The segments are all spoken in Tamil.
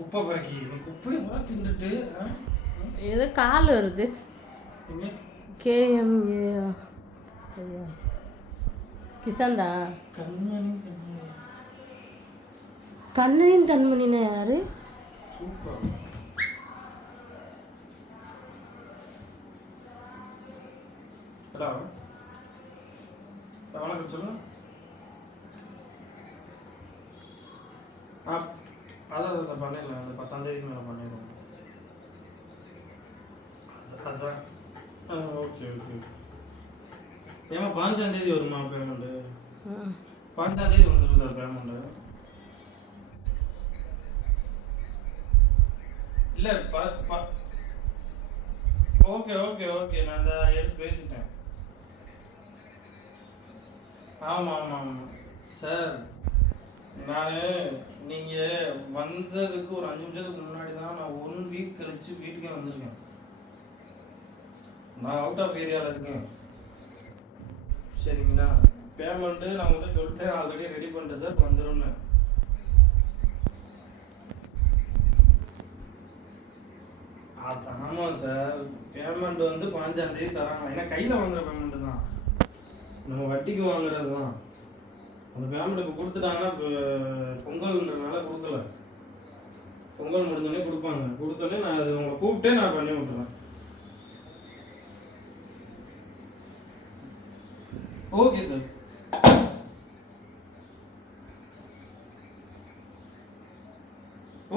குப்பை பறக்கி குப்பையை பூரா தின்னுட்டு ஏதோ கால் வருது. கேஎம்ஏ கிஷாந்தா கண்ணையும் கண்மணினா யாரு? சூப்பர். ஹலோ வணக்கம் சொல்லு. அதான் பண்ணிடலாம். அந்த 10ஆம் தேதிக்கு மேலே பண்ணிடுவோம். அதான் ஓகே ஓகே. ஏமா 5ஆம் தேதி வருமா பேமெண்ட்டு? 5ஆம் தேதி வந்துடும் சார் பேமெண்ட்டு. இல்லை ஓகே ஓகே ஓகே. நான் அந்த எடுத்து பேசிட்டேன். ஆமாம் ஆமாம் ஆமாம் சார். நான் நீங்கள் வந்ததுக்கு ஒரு 5 நிமிஷத்துக்கு முன்னாடி தான் நான் 1 வீக் கழிச்சு வீட்டுக்கே வந்திருக்கேன். நான் அவுட் ஆஃப் ஏரியாவில் இருக்கேன். சரிங்களா? பேமெண்ட்டு நான் உங்கள்கிட்ட சொல்லிட்டேன், ஆல்ரெடி ரெடி பண்ணிட்டேன் சார், வந்துடும்னு. ஆமாம் சார். பேமெண்ட் வந்து 5ஆம் தேதி தராங்க. ஏன்னா கையில் வாங்குற பேமெண்ட்டு தான், நம்ம வட்டிக்கு வாங்குறது தான். அந்த பேமெண்ட் இப்போ கொடுத்துட்டாங்கன்னா இப்போ பொங்கல்ன்றனால கொடுக்கல. பொங்கல் முடிஞ்சோடனே கொடுப்பாங்க. கொடுத்தோடனே நான் அது உங்களை கூப்பிட்டே நான் பண்ணி விட்டுறேன். Okay sir.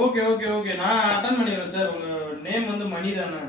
Okay okay okay. நான் அட்டன் பண்ணிடுறேன் சார். உங்கள் நேம் வந்து மணி தானே?